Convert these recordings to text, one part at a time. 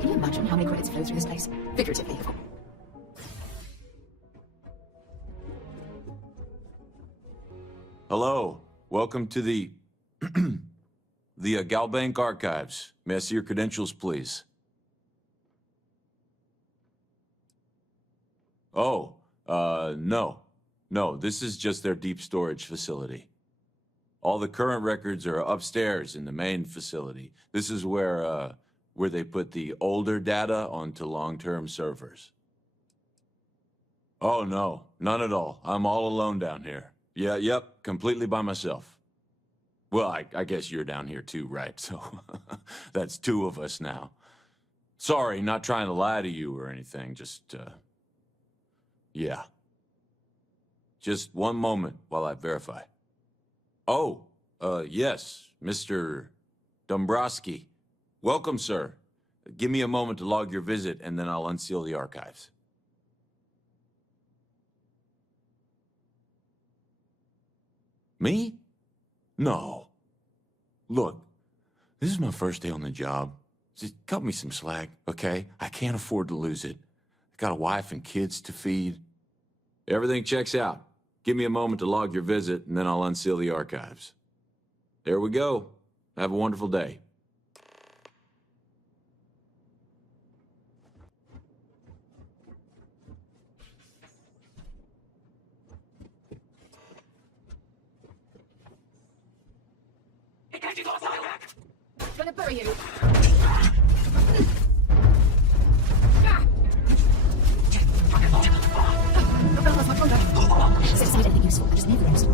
Can you imagine how many credits flow through this place? Figuratively, of course. Hello, welcome to the Galbank archives. May I see your credentials, please? Oh, no, this is just their deep storage facility. All the current records are upstairs in the main facility. This is where they put the older data onto long-term servers. Oh, no, none at all. I'm all alone down here. Yep, completely by myself. Well, I guess you're down here too, right? So that's two of us now. Sorry, not trying to lie to you or anything, just, yeah. Just one moment while I verify. Oh, yes, Mr. Dombrowski. Welcome, sir. Give me a moment to log your visit, and then I'll unseal the archives. Me? No. Look, this is my first day on the job. Just cut me some slack, okay? I can't afford to lose it. I got a wife and kids to feed. Everything checks out. Give me a moment to log your visit, and then I'll unseal the archives. There we go. Have a wonderful day. Gonna bury you. Said anything useful, I just need the rest.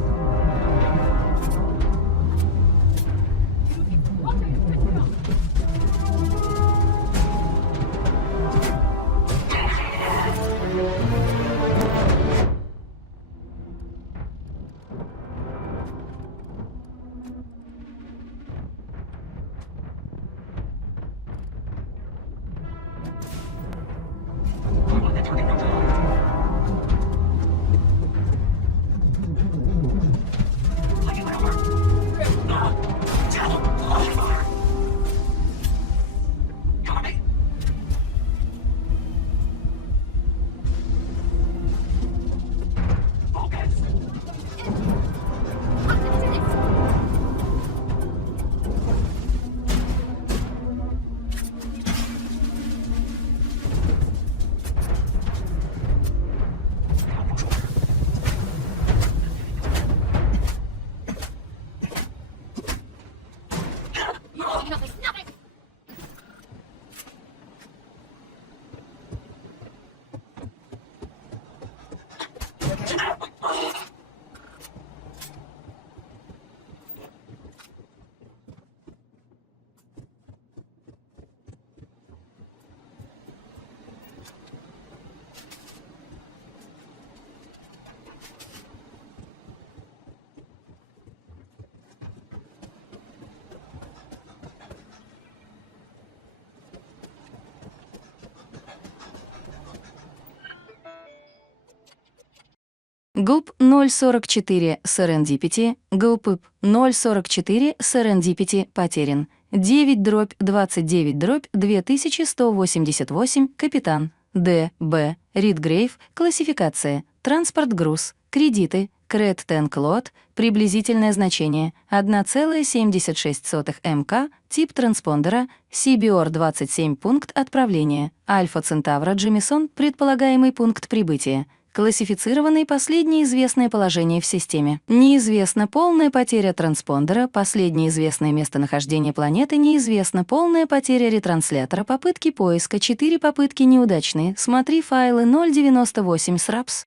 ГУП 044 Serendipity, ГУП 044 Serendipity потерян. 9/29/2188, капитан. Д. Б. Ридгрейв, классификация. Транспорт, груз. Кредиты. Кред Тенклот, приблизительное значение 1,76 МК, тип транспондера, CBR-27, пункт отправления, Альфа Центавра Джемисон, предполагаемый пункт прибытия. Классифицированный последнее известное положение в системе. Неизвестна полная потеря транспондера, последнее известное местонахождение планеты, неизвестна полная потеря ретранслятора, попытки поиска, 4 попытки неудачные. Смотри файлы 098 СРАПС.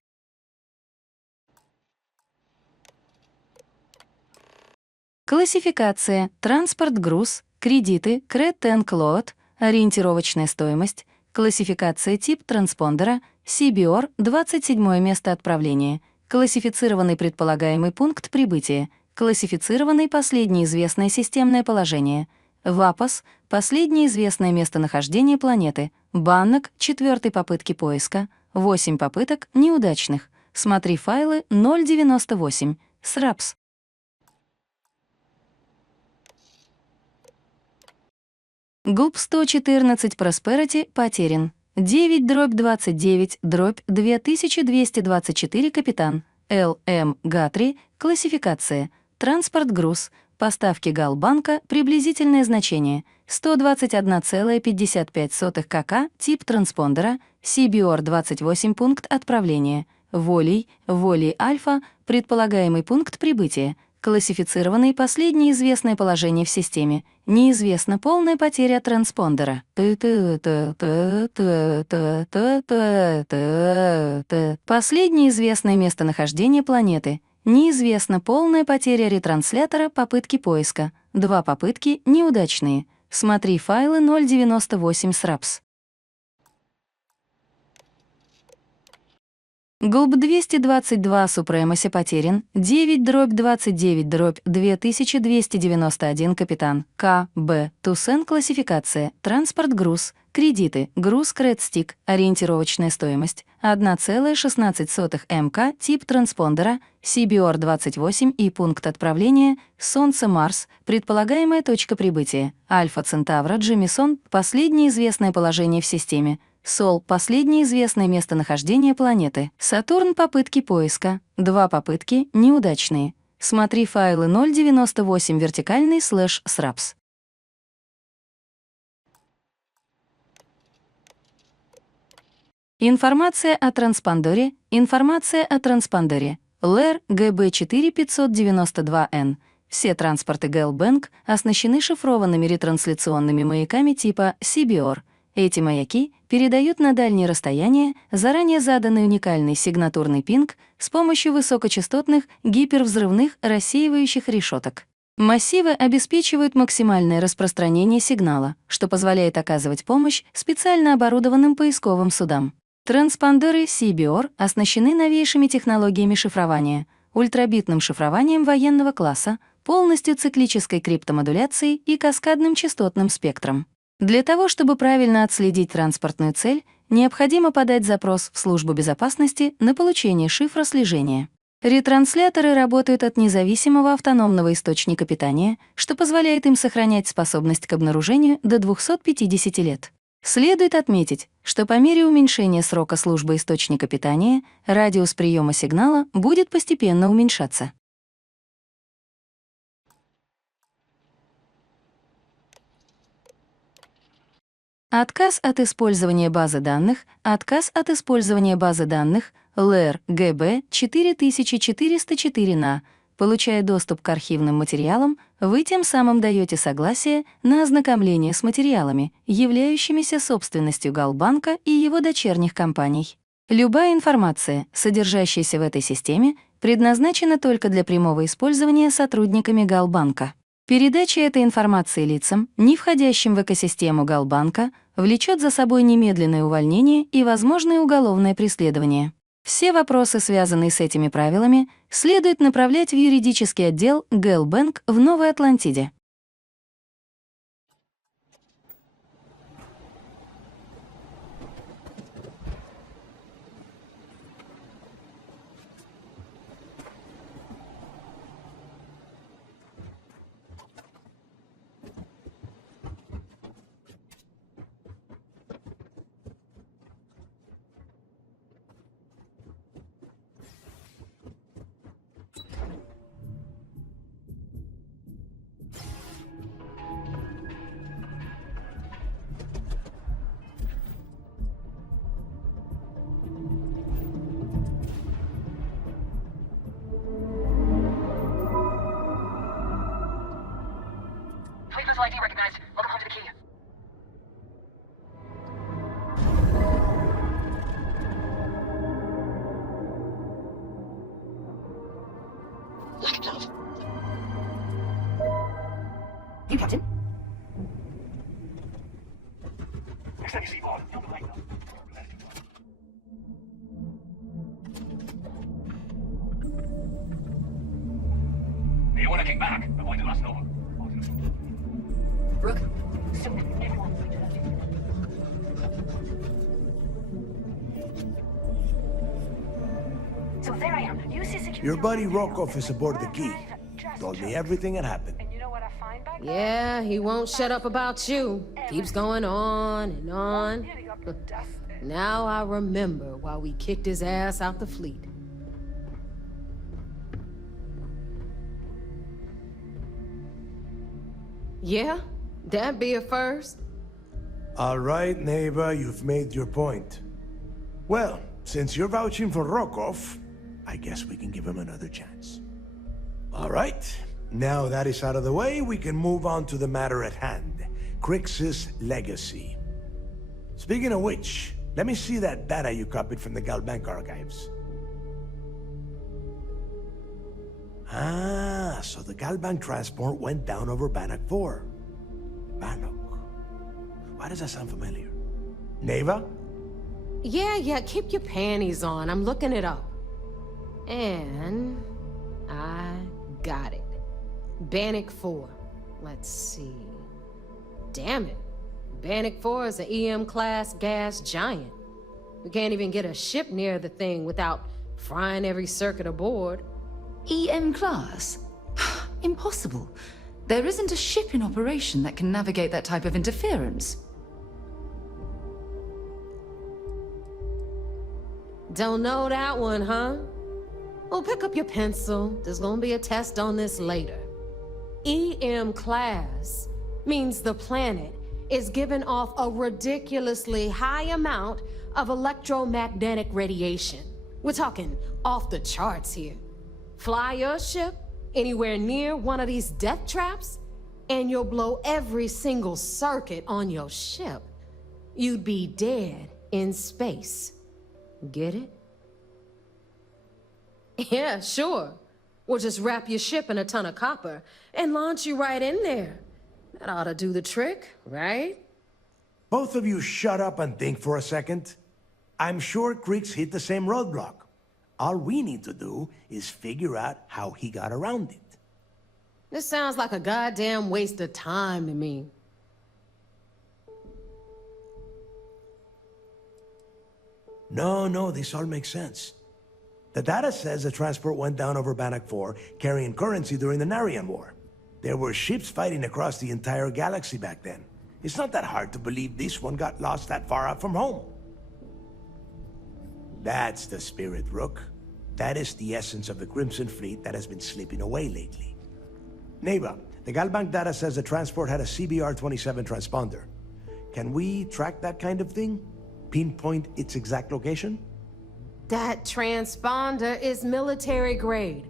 Классификация. Транспорт, груз. Кредиты. Кред Тенклот. Ориентировочная стоимость. Классификация. Тип транспондера. CBR, 27 место отправления. Классифицированный предполагаемый пункт прибытия. Классифицированный последнее известное системное положение. ВАПОС, последнее известное местонахождение планеты. Баннок, 4 попытки поиска. 8 попыток неудачных. Смотри файлы 098. СРАПС. ГУП 114 Prosperity потерян. 9/29/2224 капитан. Л.М. Гатри. Классификация. Транспорт груз. Поставки Галбанка. Приблизительное значение. 121,55 кк. Тип транспондера. CBR-28 пункт отправления. Волей Альфа. Предполагаемый пункт прибытия. Классифицированный последнее известное положение в системе. Неизвестна полная потеря транспондера. Последнее известное местонахождение планеты. Неизвестна полная потеря ретранслятора попытки поиска. 2 попытки неудачные. Смотри файлы 098 SRAPS. ГУЛБ-222 Supremacy потерян. 9/29/2291 капитан. К.Б. Туссен. Классификация. Транспорт груз. Кредиты. Груз Кредстик. Ориентировочная стоимость. 1,16 МК. Тип транспондера. CBR-28 и пункт отправления. Солнце-Марс. Предполагаемая точка прибытия. Альфа Центавра Джемисон. Последнее известное положение в системе. Сол — последнее известное местонахождение планеты. Сатурн — попытки поиска. 2 попытки неудачные. Смотри файлы 098 вертикальный /SRAPS. Информация о транспондере. Информация о транспондере. ЛЭР ГБ-4592Н. Все транспорты Галбанк оснащены шифрованными ретрансляционными маяками типа CBR. Эти маяки передают на дальние расстояния заранее заданный уникальный сигнатурный пинг с помощью высокочастотных гипервзрывных рассеивающих решеток. Массивы обеспечивают максимальное распространение сигнала, что позволяет оказывать помощь специально оборудованным поисковым судам. Транспондеры CBR оснащены новейшими технологиями шифрования, ультрабитным шифрованием военного класса, полностью циклической криптомодуляцией и каскадным частотным спектром. Для того, чтобы правильно отследить транспортную цель, необходимо подать запрос в службу безопасности на получение шифра слежения. Ретрансляторы работают от независимого автономного источника питания, что позволяет им сохранять способность к обнаружению до 250 лет. Следует отметить, что по мере уменьшения срока службы источника питания радиус приема сигнала будет постепенно уменьшаться. Отказ от использования базы данных. Отказ от использования базы данных. ЛЭР ГБ 4404 на. Получая доступ к архивным материалам, вы тем самым даете согласие на ознакомление с материалами, являющимися собственностью Галбанка и его дочерних компаний. Любая информация, содержащаяся в этой системе, предназначена только для прямого использования сотрудниками Галбанка. Передача этой информации лицам, не входящим в экосистему Галбанка, влечет за собой немедленное увольнение и возможное уголовное преследование. Все вопросы, связанные с этими правилами, следует направлять в юридический отдел Галбанк в Новой Атлантиде. ID recognized. Welcome home to the key. You, Captain. You want to kick back? Avoid the last Nova. Brooke. Soon, everyone. So there I am. You see security. Your buddy Rokov is aboard the key. Told me everything that happened. And you know what I find back Yeah, he won't shut up about you. Keeps going on and on. Now I remember why we kicked his ass out the fleet. Yeah, that'd be a first. All right, neighbor, you've made your point. Well, since you're vouching for Rokov, I guess we can give him another chance. All right, now that is out of the way, we can move on to the matter at hand. Crix's legacy. Speaking of which, let me see that data you copied from the Galbank archives. Ah, so the Galbank transport went down over Bannock 4. Bannock. Why does that sound familiar? Neva? Yeah, keep your panties on. I'm looking it up. And I got it. Bannock 4. Let's see. Damn it. Bannock 4 is an EM-class gas giant. We can't even get a ship near the thing without frying every circuit aboard. EM class? Impossible. There isn't a ship in operation that can navigate that type of interference. Don't know that one, huh? Well, pick up your pencil. There's gonna be a test on this later. EM class means the planet is giving off a ridiculously high amount of electromagnetic radiation. We're talking off the charts here. Fly your ship anywhere near one of these death traps, and you'll blow every single circuit on your ship. You'd be dead in space. Get it? Yeah, sure. We'll just wrap your ship in a ton of copper and launch you right in there. That ought to do the trick, right? Both of you shut up and think for a second. I'm sure Crix hit the same roadblock. All we need to do is figure out how he got around it. This sounds like a goddamn waste of time to me. No, this all makes sense. The data says the transport went down over Bannock 4, carrying currency during the Narian War. There were ships fighting across the entire galaxy back then. It's not that hard to believe this one got lost that far out from home. That's the spirit, Rook. That is the essence of the Crimson Fleet that has been slipping away lately. Neva, the Galbank data says the transport had a CBR-27 transponder. Can we track that kind of thing? Pinpoint its exact location? That transponder is military grade.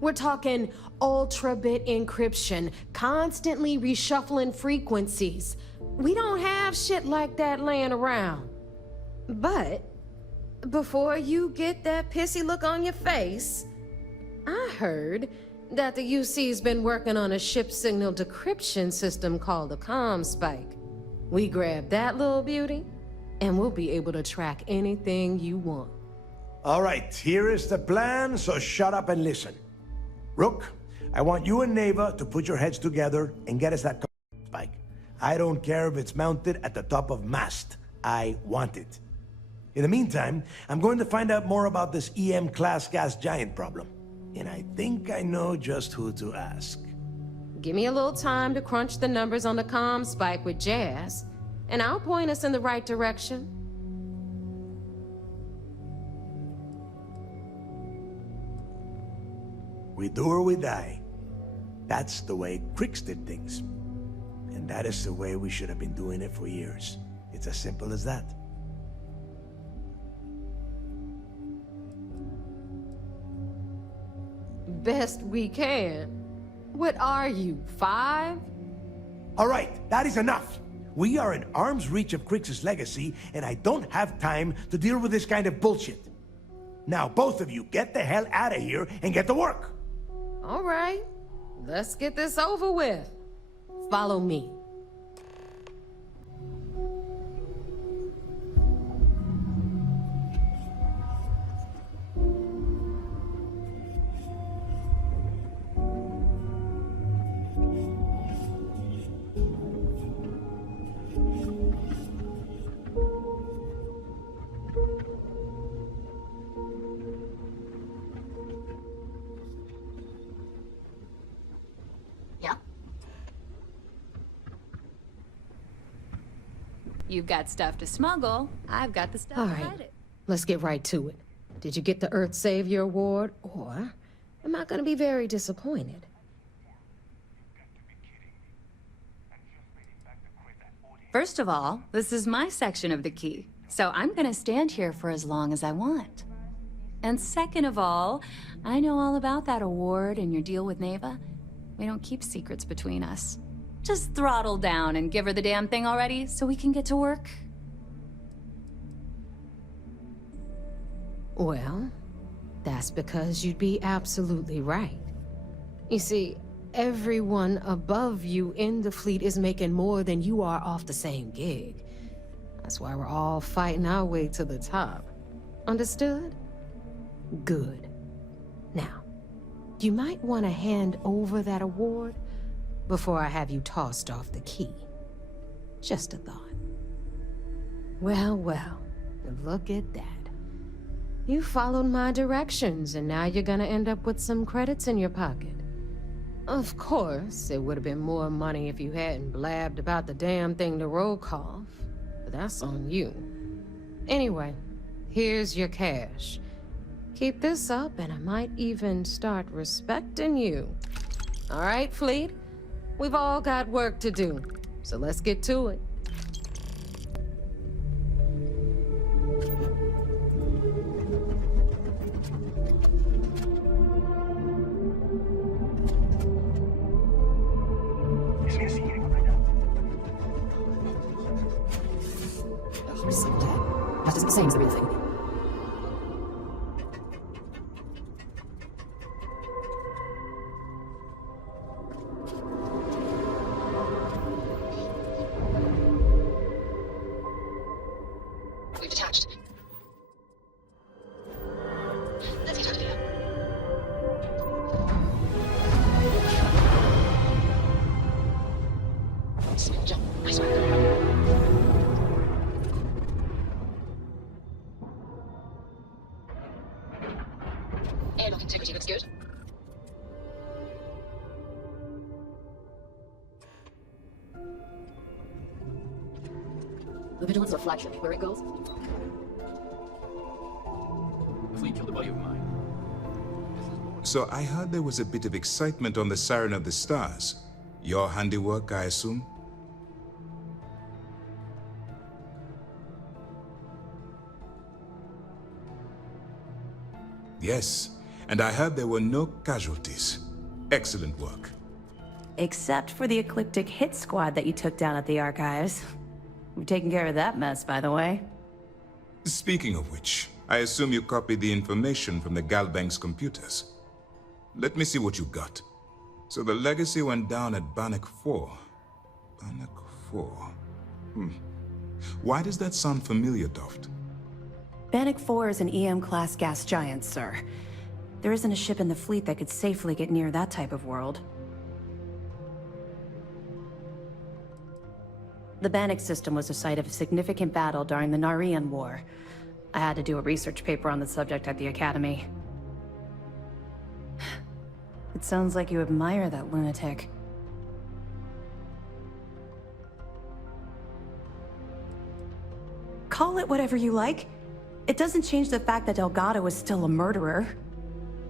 We're talking ultra-bit encryption, constantly reshuffling frequencies. We don't have shit like that laying around. But before you get that pissy look on your face, I heard that the UC's been working on a ship signal decryption system called a comm spike. We grab that little beauty, and we'll be able to track anything you want. All right, here is the plan, so shut up and listen. Rook, I want you and Neva to put your heads together and get us that spike. I don't care if it's mounted at the top of mast. I want it. In the meantime, I'm going to find out more about this EM-class gas giant problem. And I think I know just who to ask. Give me a little time to crunch the numbers on the comm spike with Jazz, and I'll point us in the right direction. We do or we die. That's the way Crix did things. And that is the way we should have been doing it for years. It's as simple as that. Best we can. What are you, 5? All right, that is enough. We are in arm's reach of Crix's legacy, and I don't have time to deal with this kind of bullshit. Now, both of you, get the hell out of here and get to work. All right, let's get this over with. Follow me. You've got stuff to smuggle. I've got the stuff All to right, hide it. let's get right to it. Did you get the Earth Savior Award, or am I gonna be very disappointed? First of all, this is my section of the key, so I'm gonna stand here for as long as I want. And second of all, I know all about that award and your deal with Neva. We don't keep secrets between us. Just throttle down and give her the damn thing already so we can get to work. Well, that's because you'd be absolutely right. You see, everyone above you in the fleet is making more than you are off the same gig. That's why we're all fighting our way to the top. Understood? Good. Now, you might want to hand over that award before I have you tossed off the key. Just a thought. Well, well, look at that. You followed my directions, and now you're gonna end up with some credits in your pocket. Of course, it would have been more money if you hadn't blabbed about the damn thing to Rokoff, but that's on you. Anyway, here's your cash. Keep this up, and I might even start respecting you. All right, Fleet? We've all got work to do, so let's get to it. You can't see anyone right now. You're so dead. That's just the same as the real thing. We've detached. Let's get out of here. Small jump. Nice work. Airlock integrity looks good. The Vigilance is a flagship. Where it goes? The fleet killed a buddy of mine. So I heard there was a bit of excitement on the Siren of the Stars. Your handiwork, I assume? Yes, and I heard there were no casualties. Excellent work. Except for the ecliptic hit squad that you took down at the archives. We've taken care of that mess, by the way. Speaking of which, I assume you copied the information from the Galbank's computers. Let me see what you got. So the legacy went down at Bannock 4. Bannock 4. Why does that sound familiar, Doft? Bannock 4 is an EM-class gas giant, sir. There isn't a ship in the fleet that could safely get near that type of world. The Bannock system was the site of a significant battle during the Narian War. I had to do a research paper on the subject at the Academy. It sounds like you admire that lunatic. Call it whatever you like. It doesn't change the fact that Delgado is still a murderer.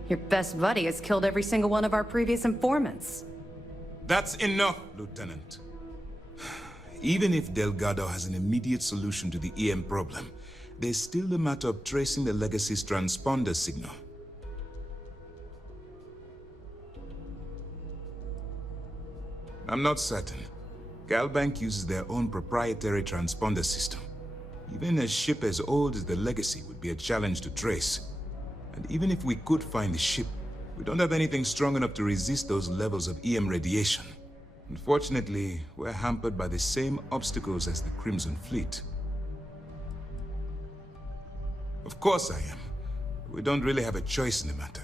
Your best buddy has killed every single one of our previous informants. That's enough, Lieutenant. Even if Delgado has an immediate solution to the EM problem, there's still the matter of tracing the Legacy's transponder signal. I'm not certain. Galbank uses their own proprietary transponder system. Even a ship as old as the Legacy would be a challenge to trace. And even if we could find the ship, we don't have anything strong enough to resist those levels of EM radiation. Unfortunately, we're hampered by the same obstacles as the Crimson Fleet. Of course I am. We don't really have a choice in the matter.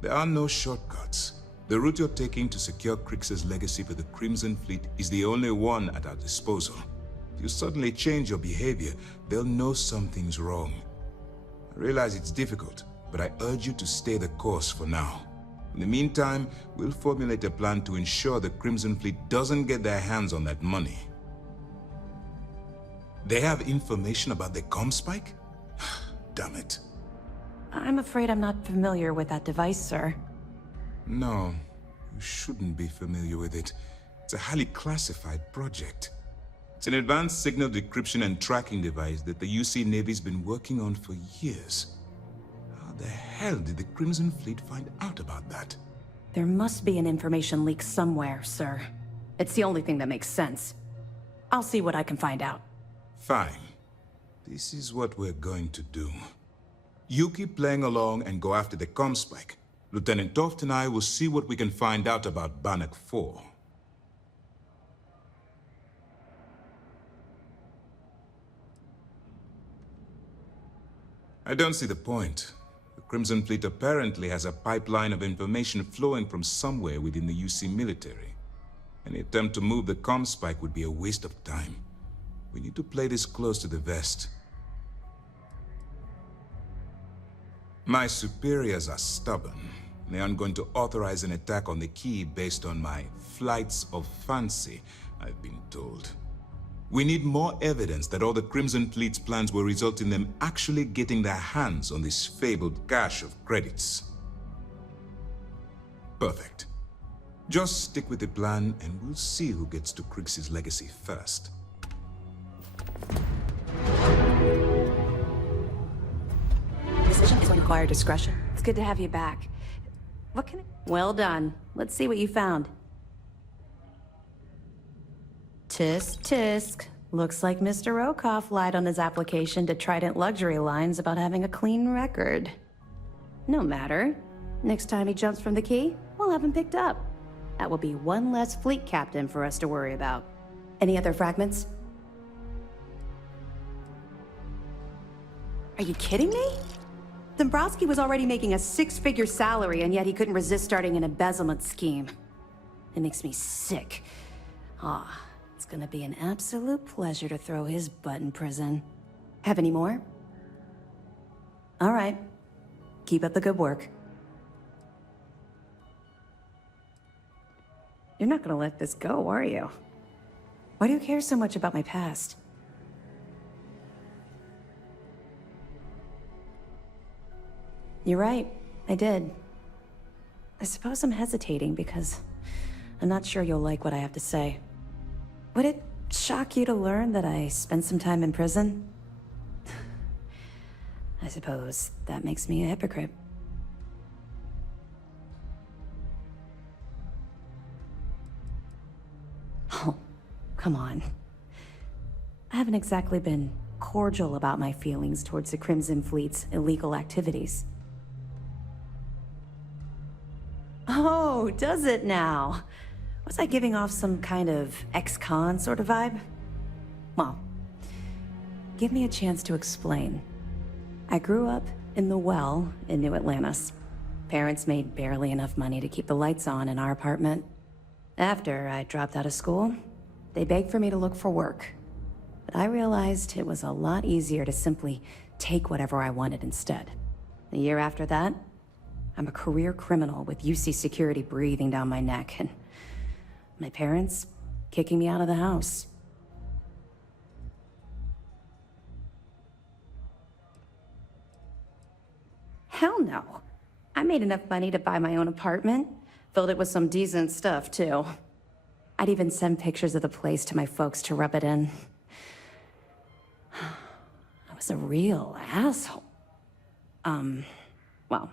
There are no shortcuts. The route you're taking to secure Crix's legacy for the Crimson Fleet is the only one at our disposal. If you suddenly change your behavior, they'll know something's wrong. I realize it's difficult, but I urge you to stay the course for now. In the meantime, we'll formulate a plan to ensure the Crimson Fleet doesn't get their hands on that money. They have information about the comm spike? Damn it. I'm afraid I'm not familiar with that device, sir. No, you shouldn't be familiar with it. It's a highly classified project. It's an advanced signal decryption and tracking device that the UC Navy's been working on for years. How the hell did the Crimson Fleet find out about that? There must be an information leak somewhere, sir. It's the only thing that makes sense. I'll see what I can find out. Fine. This is what we're going to do. You keep playing along and go after the comm spike. Lieutenant Toft and I will see what we can find out about Bannock 4. I don't see the point. The Crimson Fleet apparently has a pipeline of information flowing from somewhere within the UC military. Any attempt to move the comm spike would be a waste of time. We need to play this close to the vest. My superiors are stubborn. They aren't going to authorize an attack on the key based on my flights of fancy, I've been told. We need more evidence that all the Crimson Fleet's plans will result in them actually getting their hands on this fabled cache of credits. Perfect. Just stick with the plan and we'll see who gets to Krix's legacy first. Decisions require discretion. It's good to have you back. What can I... Well done. Let's see what you found. Tisk, tisk. Looks like Mr. Rokoff lied on his application to Trident Luxury Lines about having a clean record. No matter. Next time he jumps from the key, we'll have him picked up. That will be one less fleet captain for us to worry about. Any other fragments? Are you kidding me? Dombrowski was already making a six-figure salary, and yet he couldn't resist starting an embezzlement scheme. It makes me sick. It's gonna be an absolute pleasure to throw his butt in prison. Have any more? All right. Keep up the good work. You're not gonna let this go, are you? Why do you care so much about my past? You're right, I did. I suppose I'm hesitating because I'm not sure you'll like what I have to say. Would it shock you to learn that I spent some time in prison? I suppose that makes me a hypocrite. Oh, come on. I haven't exactly been cordial about my feelings towards the Crimson Fleet's illegal activities. Oh, does it now? Was I giving off some kind of ex-con sort of vibe? Well, give me a chance to explain. I grew up in the Well in New Atlantis. Parents made barely enough money to keep the lights on in our apartment. After I dropped out of school, they begged for me to look for work. But I realized it was a lot easier to simply take whatever I wanted instead. A year after that, I'm a career criminal with UC security breathing down my neck, and my parents kicking me out of the house. Hell no. I made enough money to buy my own apartment. Filled it with some decent stuff, too. I'd even send pictures of the place to my folks to rub it in. I was a real asshole. Well,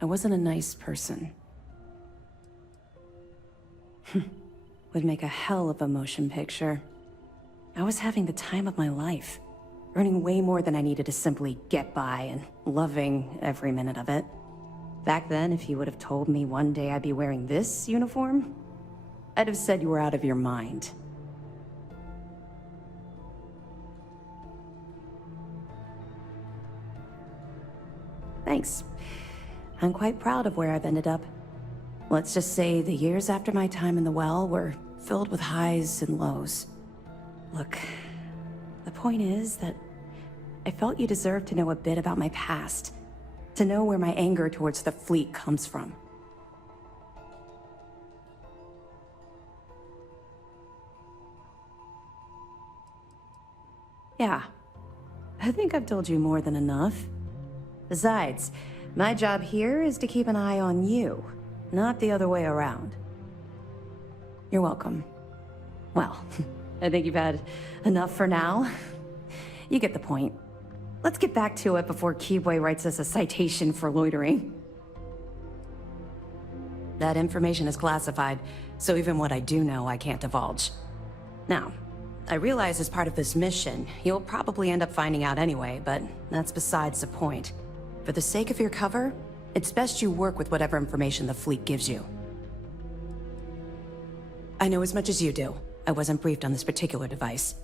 I wasn't a nice person. Would make a hell of a motion picture. I was having the time of my life, earning way more than I needed to simply get by and loving every minute of it. Back then, if you would have told me one day I'd be wearing this uniform, I'd have said you were out of your mind. Thanks. I'm quite proud of where I've ended up. Let's just say the years after my time in the Well were filled with highs and lows. Look, the point is that I felt you deserved to know a bit about my past, to know where my anger towards the fleet comes from. Yeah. I think I've told you more than enough. Besides, my job here is to keep an eye on you, not the other way around. You're welcome. Well, I think you've had enough for now. You get the point. Let's get back to it before Keyboy writes us a citation for loitering. That information is classified, so even what I do know, I can't divulge. Now, I realize as part of this mission, you'll probably end up finding out anyway, but that's besides the point. For the sake of your cover, it's best you work with whatever information the fleet gives you. I know as much as you do. I wasn't briefed on this particular device.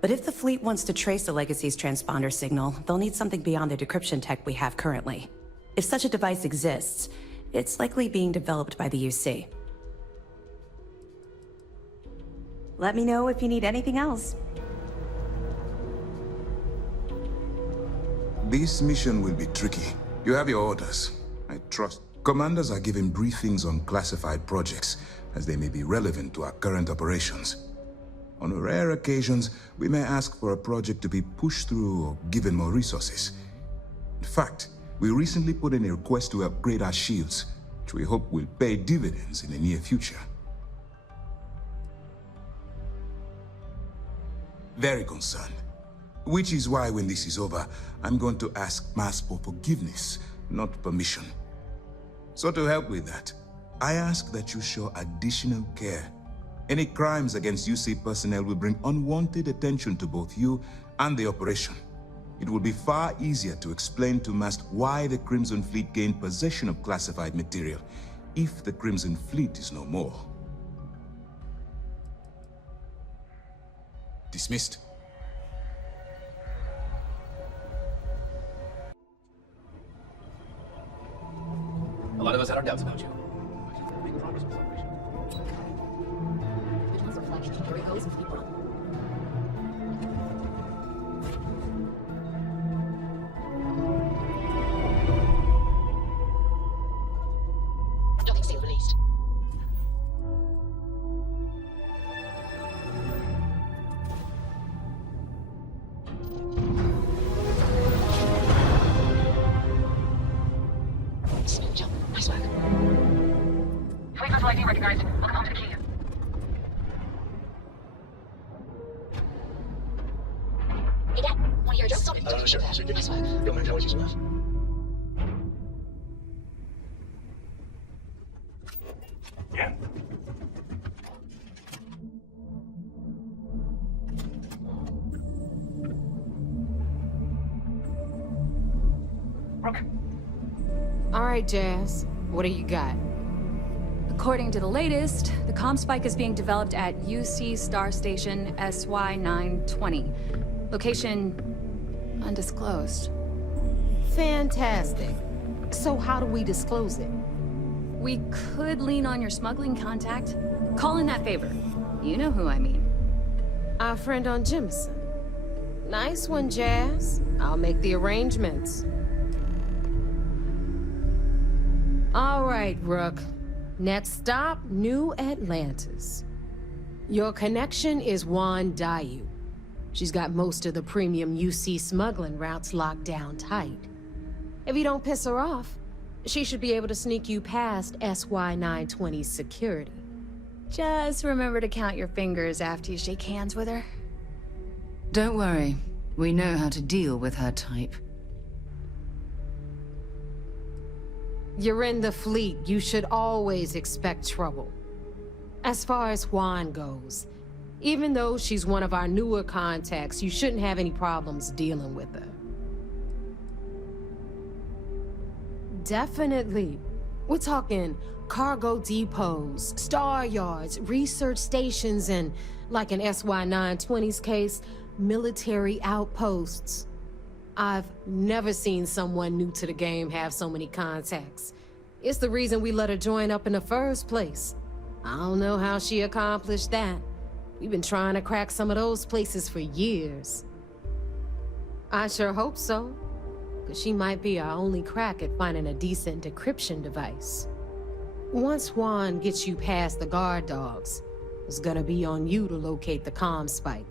But if the fleet wants to trace the Legacy's transponder signal, they'll need something beyond the decryption tech we have currently. If such a device exists, it's likely being developed by the UC. Let me know if you need anything else. This mission will be tricky. You have your orders. I trust. Commanders are given briefings on classified projects, as they may be relevant to our current operations. On rare occasions, we may ask for a project to be pushed through or given more resources. In fact, we recently put in a request to upgrade our shields, which we hope will pay dividends in the near future. Very concerned. Which is why when this is over, I'm going to ask Mass for forgiveness, not permission. So to help with that, I ask that you show additional care. Any crimes against UC personnel will bring unwanted attention to both you and the operation. It will be far easier to explain to Mast why the Crimson Fleet gained possession of classified material, if the Crimson Fleet is no more. Dismissed. A lot of us had our doubts about you. Nothing's been released. Smooth jump. Nice work. Fleet vessel ID recognized. Welcome home to the key. Hey, Dad. Want to hear a joke? Sure. Nice work. Don't mind how it's useful. Yeah. Rook. All right, Jazz. What do you got? According to the latest, the comm spike is being developed at UC Star Station SY-920. Location undisclosed. Fantastic. So how do we disclose it? We could lean on your smuggling contact. Call in that favor. You know who I mean. Our friend on Jimson. Nice one, Jazz. I'll make the arrangements. All right, Rook. Next stop, New Atlantis. Your connection is Juan Dayu. She's got most of the premium UC smuggling routes locked down tight. If you don't piss her off, she should be able to sneak you past SY-920's security. Just remember to count your fingers after you shake hands with her. Don't worry. We know how to deal with her type. You're in the fleet. You should always expect trouble. As far as Juan goes, even though she's one of our newer contacts, you shouldn't have any problems dealing with her. Definitely. We're talking cargo depots, star yards, research stations, and, like in SY-920's case, military outposts. I've never seen someone new to the game have so many contacts. It's the reason we let her join up in the first place. I don't know how she accomplished that. We've been trying to crack some of those places for years. I sure hope so, because she might be our only crack at finding a decent decryption device. Once Juan gets you past the guard dogs, it's gonna be on you to locate the comm spike.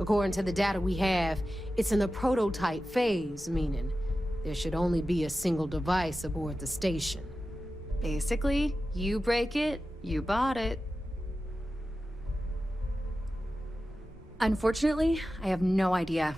According to the data we have, it's in the prototype phase, meaning there should only be a single device aboard the station. Basically, you break it, you bought it. Unfortunately, I have no idea